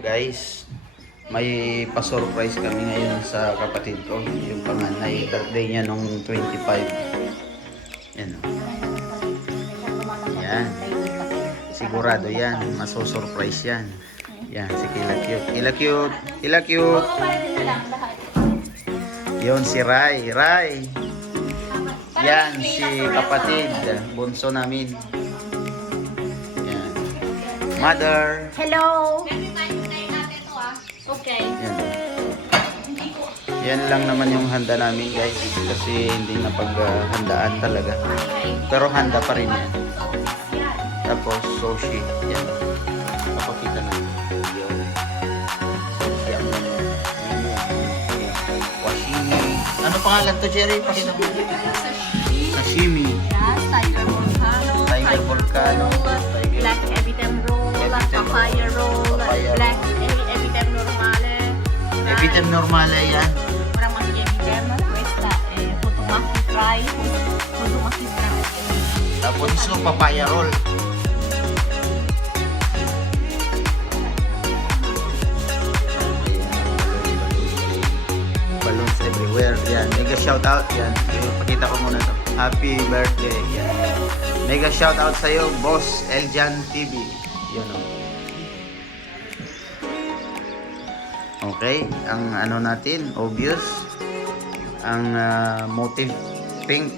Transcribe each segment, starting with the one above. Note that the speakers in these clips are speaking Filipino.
Guys, may pa-surprise kami ngayon sa kapatid ko. Yung panganay, birthday niya nung 25. Yan o. Yan. Sigurado yan. Maso-surprise yan. Yan, si Kila Cute. Kila Cute. Kila Cute. Yun si Rai. Rai. Yan, si kapatid. Bunso namin. Yan. Mother. Hello! Okay. Yan. Yan lang naman yung handa namin guys. Kasi hindi na paghandaan talaga. Pero handa pa rin yan. Tapos sushi. Yan. Napakita na. Yun. Sushi ang washimi. Ano pangalan to, Jerry? Pakita mo. Sashimi. Yes, Tiger Volcano. Tiger Volcano. Black Evitem Roll. Papaya Roll. Black Evitem Normale. Evitem normale yan. Orang masih Evitem. Questa Futomaki Fry. Futomaki Fry. Tapos so papaya roll. Balloons everywhere. Yan. Mega shout out. Yan. Ipakita ko muna to. Happy birthday. Yan. Mega shout out sa'yo, Boss Eljan TV. Yun o. Okay. Ang ano natin, obvious. Ang motive pink.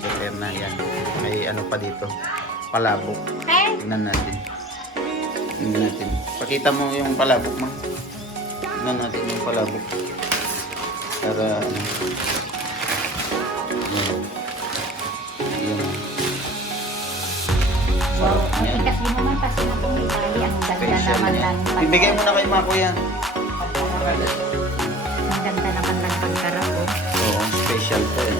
Better na yan. May ano pa dito. Palabok. Tingnan natin. Tingnan natin. Pakita mo yung palabok mo. Tingnan natin yung palabok. Para ano. Yan. Yan. Wow, Sarap ang yan. tikas din naman kasi na kung may tali, ang ganda Special naman yan. lang. Bibigay mo na kay Mako yan. Ang ganda naman lang pagkarap ko. Oo, special to eh.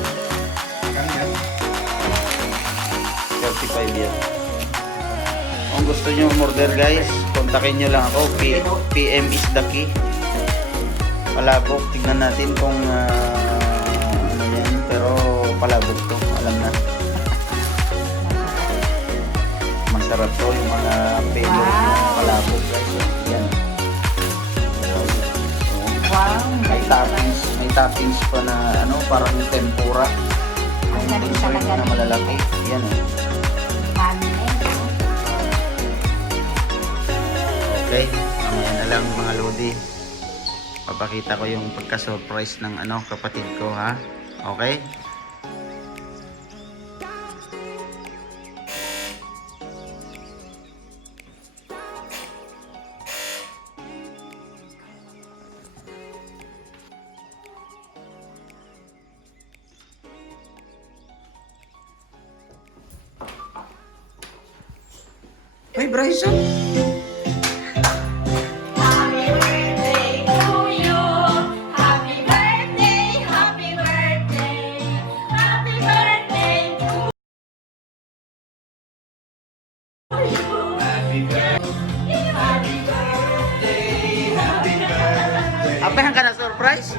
35 yan. Kung gusto nyo umorder guys, kontakin nyo lang ako. PM is the key. Palabok, tignan natin kung ano yan. Pero palabok to, alam na. Masarap to yung mga flavor ng palabok guys. Yan. Oo. Wow, May toppings pa na ano, parang tempura. ang galing Shrimp talaga. na malalaki. Yan eh. Okay, mamaya na lang mga lodi. Papakita ko yung pagka-surprise ng ano kapatid ko ha. Okay? Hey Bryson! Happy birthday to you. Happy birthday, happy birthday. Happy birthday to you. Apahan ka na surprise?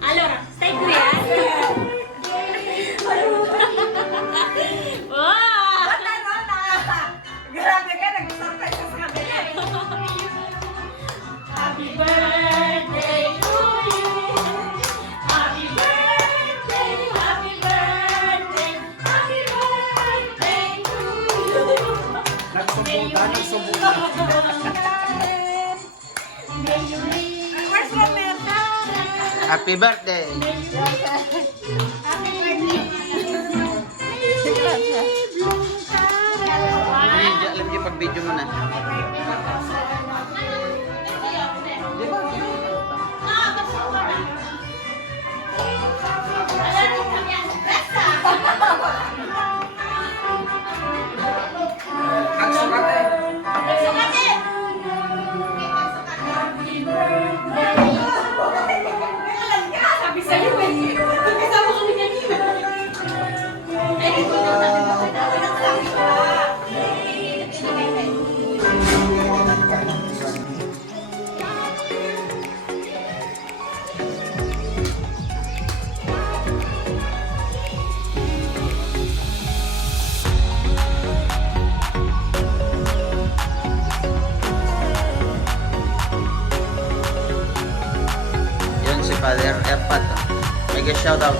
Allora, stai qui, Wow! Grabe ka, nag-surprise ka sa kabila. Happy birthday to you. Happy birthday, happy birthday, happy birthday to you. May you live. Where's Roberta? Happy birthday! Happy birthday. Hindi, alam niyo pag video mo na. Ang sukat eh. Happy Father Erpat. Mega shoutout.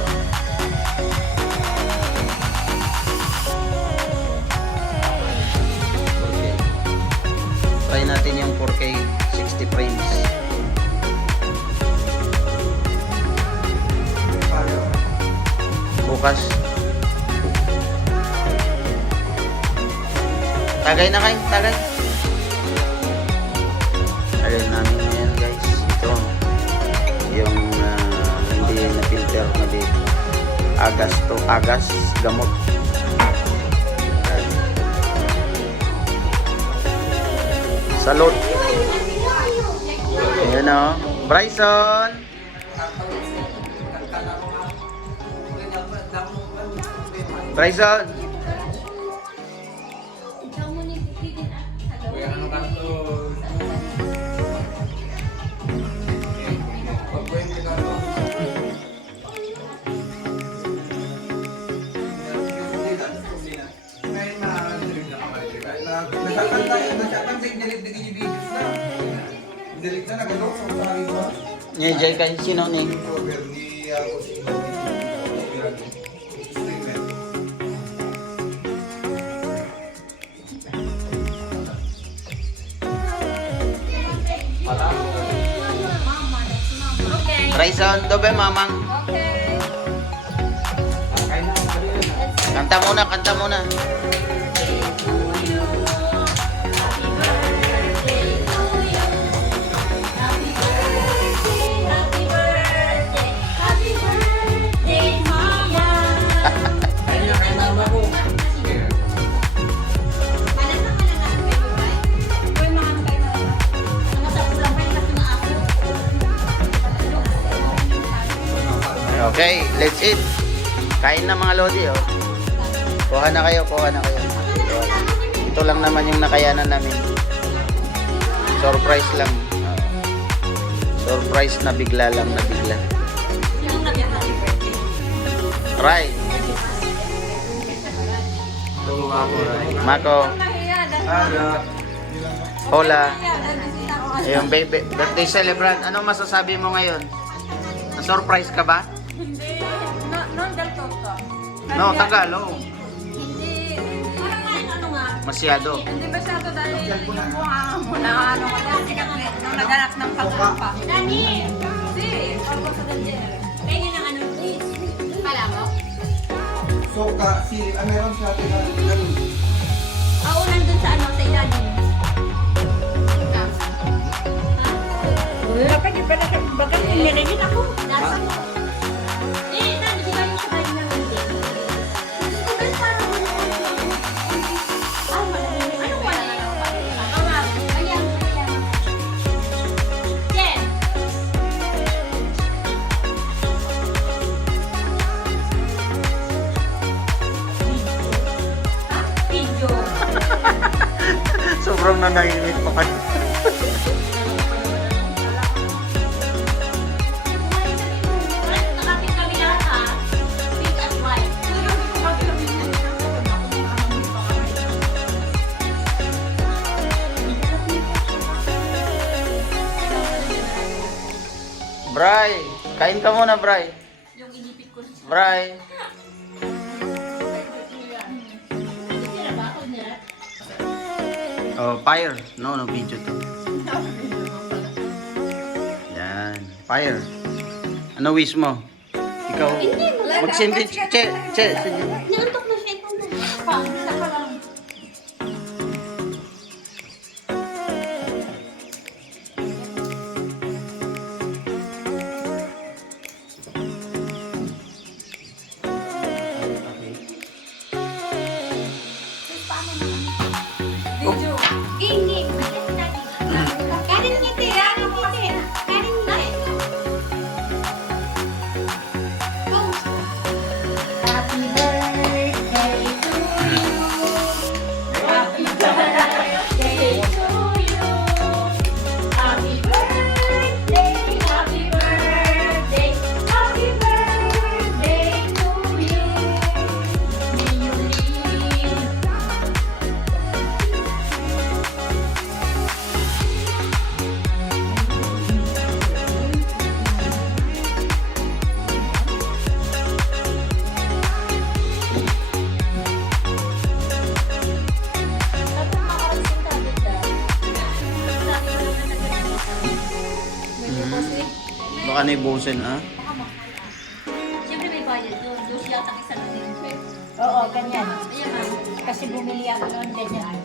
Okay. Try natin yung 4K 60 frames. Bukas. Tagay na kayo, tagay. Tagay namin ngayon guys. Ito. Yung hindi na filter na dito. Agas to. Agas. Gamot. Salud. Ayan o. Bryson. Bryson. Nyejay kayo sino ni? Bryson, dobe mamang. Kanta muna, kanta muna. Okay, let's eat. Kain na mga lodi, oh. Kuha na kayo, kuha na kayo. Ito lang naman yung nakayanan namin. Surprise lang. Surprise na bigla lang na bigla. Right. Mako. Hola. Yung baby, birthday celebrant. Ano masasabi mo ngayon? Na-surprise ka ba? Hindi. Non del toto. No, Tagalog. Hindi. Parang ano nga. Masyado. Hindi masyado dahil yung bunga mo na ano ka na sikat nung naganap ng pagpapa. Nani! Si, pagpapa sa danjer. Kaya ng ano, please. Pala mo? Soka, sili, meron sa atin na ganun. Oo, nandun sa ano, sa ilalim. Bakit di pala sa bagang nililin ako? Nasa mo? Eh, nandun di ba yung sabay na hindi? Kung parang wala ko. Ah, wala na. Anong wala na lang? Ayan. Jen! Video. Sobrang nanahimik pa kayo. Nakapit kami yata. Pink and white. Bray, kain ka muna, Bray. Yung inipit ko sa Bray. Oh, fire. No, video to. Yan, fire. Ano wish mo? Ikaw, magsindi, che. Naantok na siya. Pang, isa pa lang. Video. Ini. Kanin niya tira. Kanin niya. Happy birthday Baka naibusin, ah. Baka mahal. Siyempre may bayad doon. Doon siya ang isang din. Oo, ganyan. Ayan, ma'am. Kasi bumili ako noon ganyan.